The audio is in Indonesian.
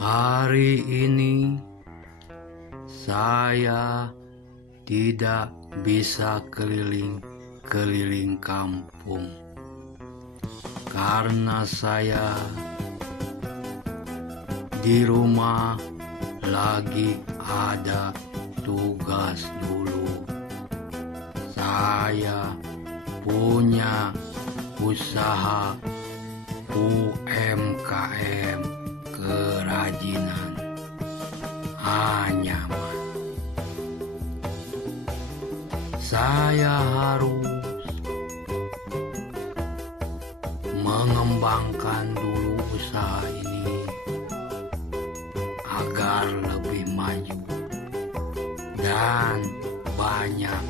Hari ini saya tidak bisa keliling-keliling kampung karena saya di rumah lagi ada tugas dulu. Saya punya usaha UMKM kerajinan anyaman. Saya harus mengembangkan dulu usaha ini agar lebih maju dan banyak